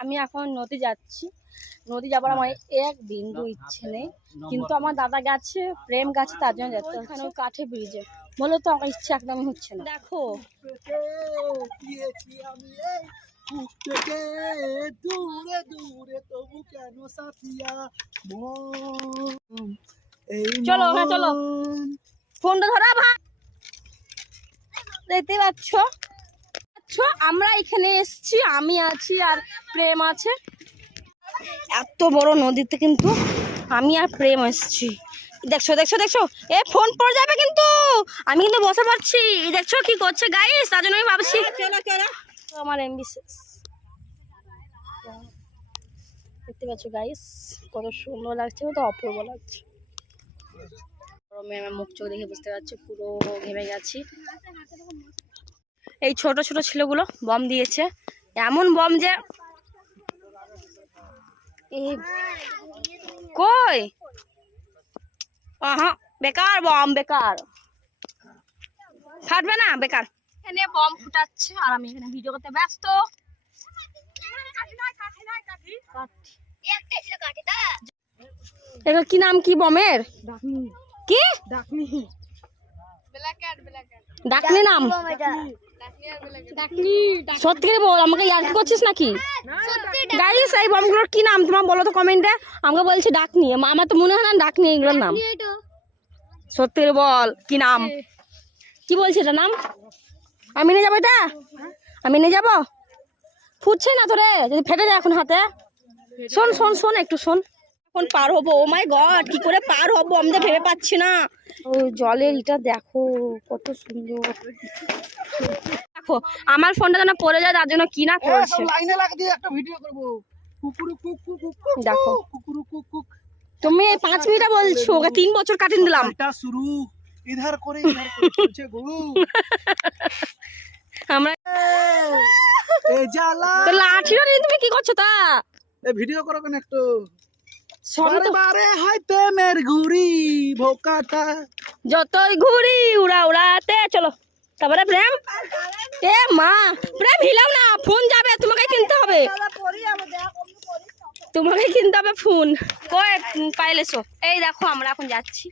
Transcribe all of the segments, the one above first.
আমি এখন নদী যাচ্ছি। নদী যাবার আমার এক বিন্দু ইচ্ছে নেই, কিন্তু আমার দাদা গেছে, প্রেম গেছে, তার জন্য যাচ্ছে। ওখানে কাঠে ব্রিজে বলে তো আমার ইচ্ছে একদমই হচ্ছে না। দেখো চলো, হ্যাঁ চলো, ফোনটা ধরা ভাই। দেখতে পাচ্ছ আমরা এখানে এসেছি, আমি আছি আর প্রেম আছে। এত বড় নদীতে কিন্তু আমি আর প্রেম এসেছি। দেখছো দেখছো দেখছো, এ ফোন পড়ে যাবে কিন্তু, আমি কিন্তু বসে পারছি। দেখছো কি করছে গাইস, তার জন্য আমি ভাবছি আমার এমবি শেষ। দেখতে পাচ্ছ গাইস কত সুন্দর লাগছে, কত অপূর্ব লাগছে। আমার মুখ চোখ দেখে বুঝতে পারছো পুরো ঘেমে গেছি। এই ছোট ছোট ছেলেগুলো বম দিয়েছে, এমন বম যে কই বেকার বম, বেকার ফাটবে না, বেকার। এখানে বম ফুটাচ্ছে আর আমি এখানে ভিডিও করতে ব্যস্ত। এটা কি নাম, কি বমের কি? ডাকনি নাম? সত্যি করে বল, আমাকে ইয়ার্কি করছিস নাকি? গাইস এই বমগুলোর কি নাম তোমার বলো তো কমেন্টে। আমাকে বলছে ডাকনি, আমার তো মনে হয় না ডাকনি এগুলোর নাম। সত্যি করে বল কি নাম, কি বলছে এটা নাম? আমি নিয়ে যাবো, এটা আমি নিয়ে যাবো। ফুটছে না তোরে, যদি ফেটে যায় এখন হাতে। শোন শোন শোন একটু শোন, এখন পার হবো। ও মাই গড, কি করে পার হবো আমরা ভেবে পাচ্ছি না। ও জলের এটা দেখো কত সুন্দর। দেখো আমার ফোনটা যেন পড়ে যায়, তার জন্য কি না করছে। দেখো তুমি এই 5 মিনিট বলছো, ওকে 3 বছর কাটিয়ে দিলাম। আমরা লাঠিও নিয়ে তুমি কি করছো তা? ভিডিও করো কেন একটু? বারে হয় প্রেমের ঘুড়ি ভোকাটা, যতই ঘুরি উড়া উড়াতে চলো। তারপরে প্রেম, এ মা প্রেম হিলাও না, ফোন যাবে, তোমাকে কিনতে হবে, তোমাকে কিনতে হবে ফোন। কই পাইলেছো? এই দেখো আমরা এখন যাচ্ছি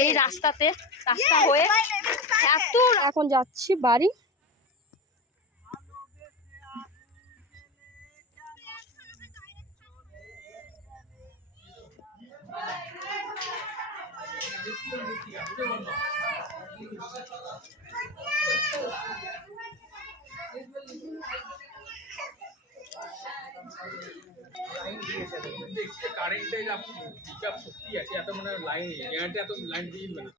এই রাস্তাতে, রাস্তা হয়ে এত এখন যাচ্ছি বাড়ি। কারেন্টের সত্যি আছে, এত মানে লাইন এত লাইন দিয়ে